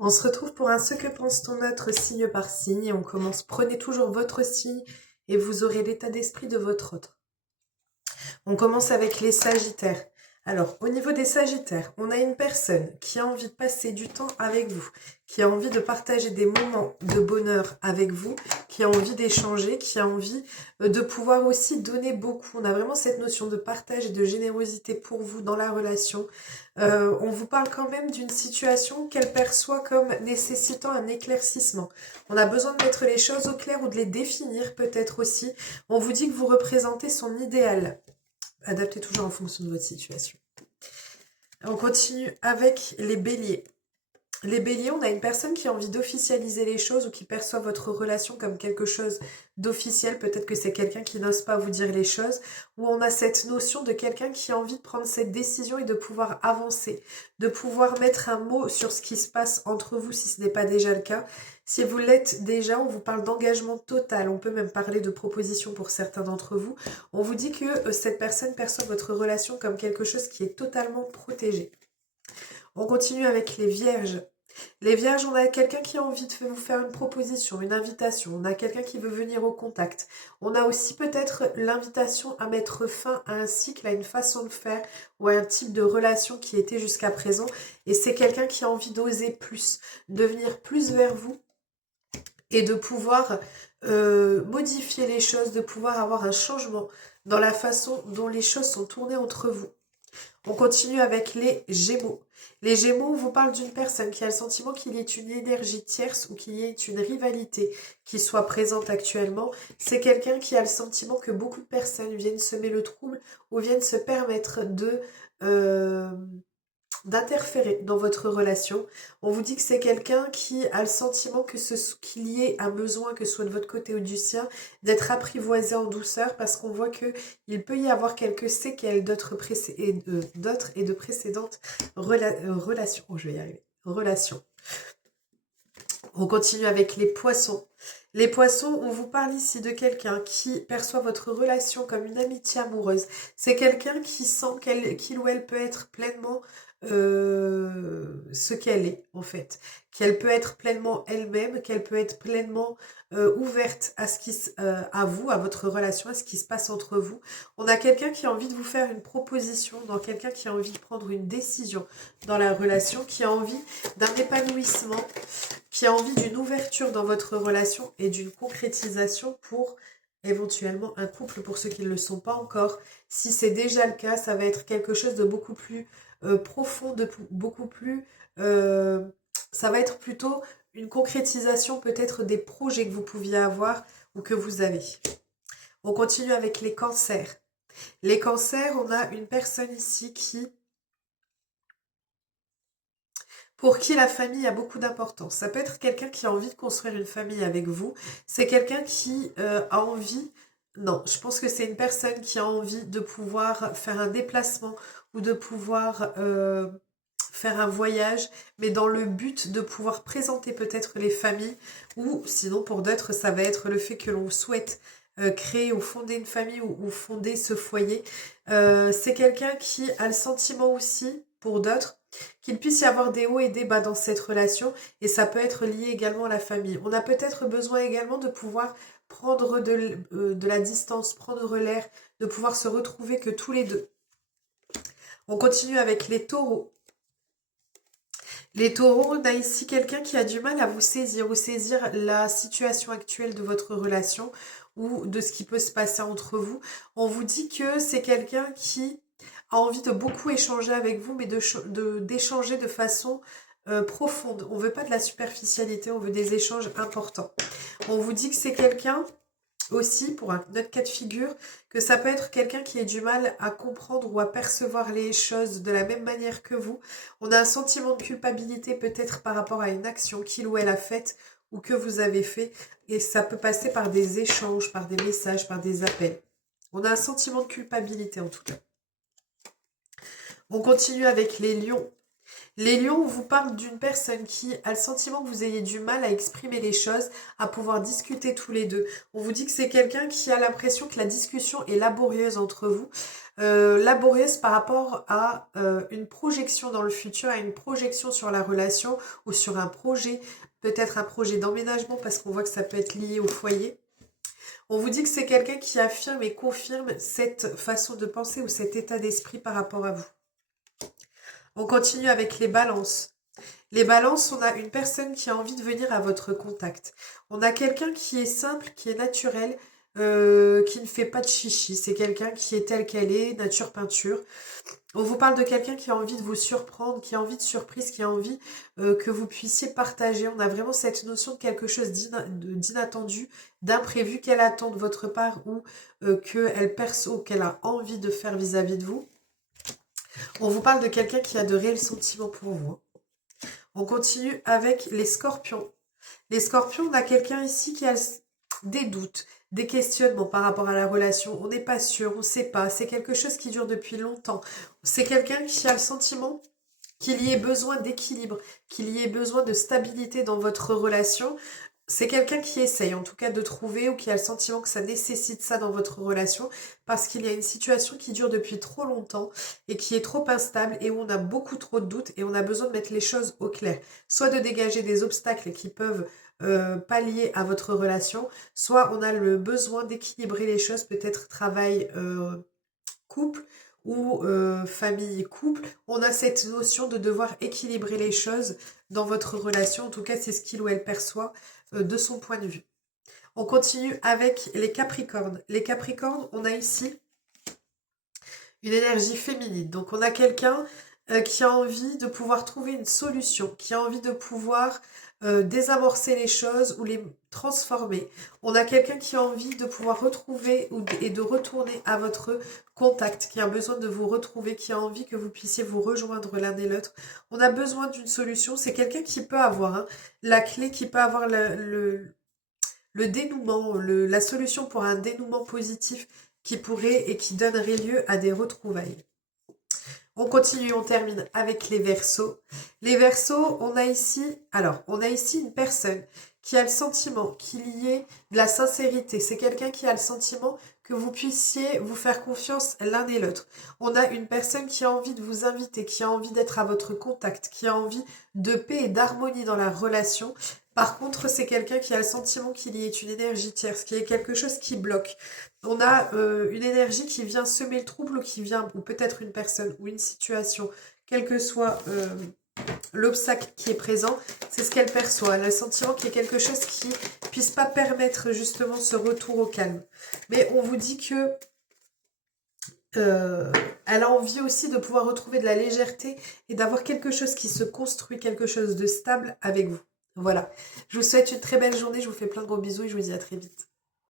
On se retrouve pour un Ce que pense ton autre signe par signe et on commence. Prenez toujours votre signe et vous aurez l'état d'esprit de votre autre. On commence avec les Sagittaires. Alors, au niveau des Sagittaires, on a une personne qui a envie de passer du temps avec vous, qui a envie de partager des moments de bonheur avec vous, qui a envie d'échanger, qui a envie de pouvoir aussi donner beaucoup. On a vraiment cette notion de partage et de générosité pour vous dans la relation. On vous parle quand même d'une situation qu'elle perçoit comme nécessitant un éclaircissement. On a besoin de mettre les choses au clair ou de les définir peut-être aussi. On vous dit que vous représentez son idéal. Adaptez toujours en fonction de votre situation. On continue avec les béliers. Les béliers, on a une personne qui a envie d'officialiser les choses ou qui perçoit votre relation comme quelque chose d'officiel. Peut-être que c'est quelqu'un qui n'ose pas vous dire les choses. Ou on a cette notion de quelqu'un qui a envie de prendre cette décision et de pouvoir avancer. De pouvoir mettre un mot sur ce qui se passe entre vous si ce n'est pas déjà le cas. Si vous l'êtes déjà, on vous parle d'engagement total. On peut même parler de proposition pour certains d'entre vous. On vous dit que cette personne perçoit votre relation comme quelque chose qui est totalement protégé. On continue avec les vierges. Les vierges, on a quelqu'un qui a envie de vous faire une proposition, une invitation. On a quelqu'un qui veut venir au contact. On a aussi peut-être l'invitation à mettre fin à un cycle, à une façon de faire ou à un type de relation qui était jusqu'à présent. Et c'est quelqu'un qui a envie d'oser plus, de venir plus vers vous et de pouvoir modifier les choses, de pouvoir avoir un changement dans la façon dont les choses sont tournées entre vous. On continue avec les Gémeaux. Les Gémeaux, on vous parle d'une personne qui a le sentiment qu'il y ait une énergie tierce ou qu'il y ait une rivalité qui soit présente actuellement. C'est quelqu'un qui a le sentiment que beaucoup de personnes viennent semer le trouble ou viennent se permettre euh, d'interférer dans votre relation. On vous dit que c'est quelqu'un qui a le sentiment qu'il y ait un besoin, que ce soit de votre côté ou du sien, d'être apprivoisé en douceur parce qu'on voit que il peut y avoir quelques séquelles d'autres et de précédentes relations. Oh, je vais y arriver. Relations. On continue avec les poissons. Les poissons, on vous parle ici de quelqu'un qui perçoit votre relation comme une amitié amoureuse. C'est quelqu'un qui sent qu'il ou elle peut être pleinement ce qu'elle est en fait. Qu'elle peut être pleinement elle-même, qu'elle peut être pleinement ouverte à à vous, à votre relation, à ce qui se passe entre vous. On a quelqu'un qui a envie de vous faire une proposition, dans quelqu'un qui a envie de prendre une décision dans la relation, qui a envie d'un épanouissement, qui a envie d'une ouverture dans votre relation et d'une concrétisation pour éventuellement un couple pour ceux qui ne le sont pas encore. Si c'est déjà le cas, ça va être quelque chose de beaucoup plus profond, de beaucoup plus... ça va être plutôt une concrétisation peut-être des projets que vous pouviez avoir ou que vous avez. On continue avec les cancers. Les cancers, on a une personne ici pour qui la famille a beaucoup d'importance. Ça peut être quelqu'un qui a envie de construire une famille avec vous. C'est quelqu'un qui a envie... Non, je pense que c'est une personne qui a envie de pouvoir faire un déplacement ou de pouvoir faire un voyage, mais dans le but de pouvoir présenter peut-être les familles, ou sinon pour d'autres, ça va être le fait que l'on souhaite créer ou fonder une famille ou fonder ce foyer. C'est quelqu'un qui a le sentiment aussi, pour d'autres, qu'il puisse y avoir des hauts et des bas dans cette relation et ça peut être lié également à la famille. On a peut-être besoin également de pouvoir prendre de la distance, prendre l'air, de pouvoir se retrouver que tous les deux. On continue avec les taureaux. Les taureaux, on a ici quelqu'un qui a du mal à vous saisir ou saisir la situation actuelle de votre relation ou de ce qui peut se passer entre vous. On vous dit que c'est quelqu'un qui a envie de beaucoup échanger avec vous, mais d'échanger de façon profonde. On veut pas de la superficialité, on veut des échanges importants. On vous dit que c'est quelqu'un aussi, pour un autre cas de figure, que ça peut être quelqu'un qui ait du mal à comprendre ou à percevoir les choses de la même manière que vous. On a un sentiment de culpabilité peut-être par rapport à une action qu'il ou elle a faite ou que vous avez fait. Et ça peut passer par des échanges, par des messages, par des appels. On a un sentiment de culpabilité en tout cas. On continue avec les lions. Les lions, on vous parle d'une personne qui a le sentiment que vous ayez du mal à exprimer les choses, à pouvoir discuter tous les deux. On vous dit que c'est quelqu'un qui a l'impression que la discussion est laborieuse entre vous, laborieuse par rapport à une projection dans le futur, à une projection sur la relation ou sur un projet, peut-être un projet d'emménagement parce qu'on voit que ça peut être lié au foyer. On vous dit que c'est quelqu'un qui affirme et confirme cette façon de penser ou cet état d'esprit par rapport à vous. On continue avec les balances. Les balances, on a une personne qui a envie de venir à votre contact. On a quelqu'un qui est simple, qui est naturel, qui ne fait pas de chichi. C'est quelqu'un qui est tel qu'elle est, nature peinture. On vous parle de quelqu'un qui a envie de vous surprendre, qui a envie de surprise, qui a envie que vous puissiez partager. On a vraiment cette notion de quelque chose d'inattendu, d'imprévu qu'elle attend de votre part ou qu'elle perçoit, qu'elle a envie de faire vis-à-vis de vous. On vous parle de quelqu'un qui a de réels sentiments pour vous. On continue avec les scorpions. Les scorpions, on a quelqu'un ici qui a des doutes, des questionnements par rapport à la relation. On n'est pas sûr, on ne sait pas. C'est quelque chose qui dure depuis longtemps. C'est quelqu'un qui a le sentiment qu'il y ait besoin d'équilibre, qu'il y ait besoin de stabilité dans votre relation. C'est quelqu'un qui essaye en tout cas de trouver ou qui a le sentiment que ça nécessite ça dans votre relation parce qu'il y a une situation qui dure depuis trop longtemps et qui est trop instable et où on a beaucoup trop de doutes et on a besoin de mettre les choses au clair. Soit de dégager des obstacles qui peuvent pallier à votre relation, soit on a le besoin d'équilibrer les choses, peut-être travail, couple ou famille, couple. On a cette notion de devoir équilibrer les choses dans votre relation. En tout cas, c'est ce qu'il ou elle perçoit de son point de vue. On continue avec les Capricornes. Les Capricornes, on a ici une énergie féminine. Donc on a quelqu'un qui a envie de pouvoir trouver une solution, qui a envie de pouvoir désamorcer les choses ou les transformer. On a quelqu'un qui a envie de pouvoir retrouver et de retourner à votre contact, qui a besoin de vous retrouver, qui a envie que vous puissiez vous rejoindre l'un et l'autre. On a besoin d'une solution. C'est quelqu'un qui peut avoir la clé, qui peut avoir le dénouement, la solution pour un dénouement positif qui pourrait et qui donnerait lieu à des retrouvailles. On continue, on termine avec les Verseaux. Les Verseaux, on a ici une personne qui a le sentiment qu'il y ait de la sincérité. C'est quelqu'un qui a le sentiment que vous puissiez vous faire confiance l'un et l'autre. On a une personne qui a envie de vous inviter, qui a envie d'être à votre contact, qui a envie de paix et d'harmonie dans la relation. Par contre, c'est quelqu'un qui a le sentiment qu'il y ait une énergie tierce, qu'il y ait quelque chose qui bloque. On a une énergie qui vient semer le trouble, ou peut-être une personne ou une situation, quel que soit l'obstacle qui est présent, c'est ce qu'elle perçoit. Elle a le sentiment qu'il y a quelque chose qui ne puisse pas permettre justement ce retour au calme. Mais on vous dit que elle a envie aussi de pouvoir retrouver de la légèreté et d'avoir quelque chose qui se construit, quelque chose de stable avec vous. Voilà. Je vous souhaite une très belle journée, je vous fais plein de gros bisous et je vous dis à très vite.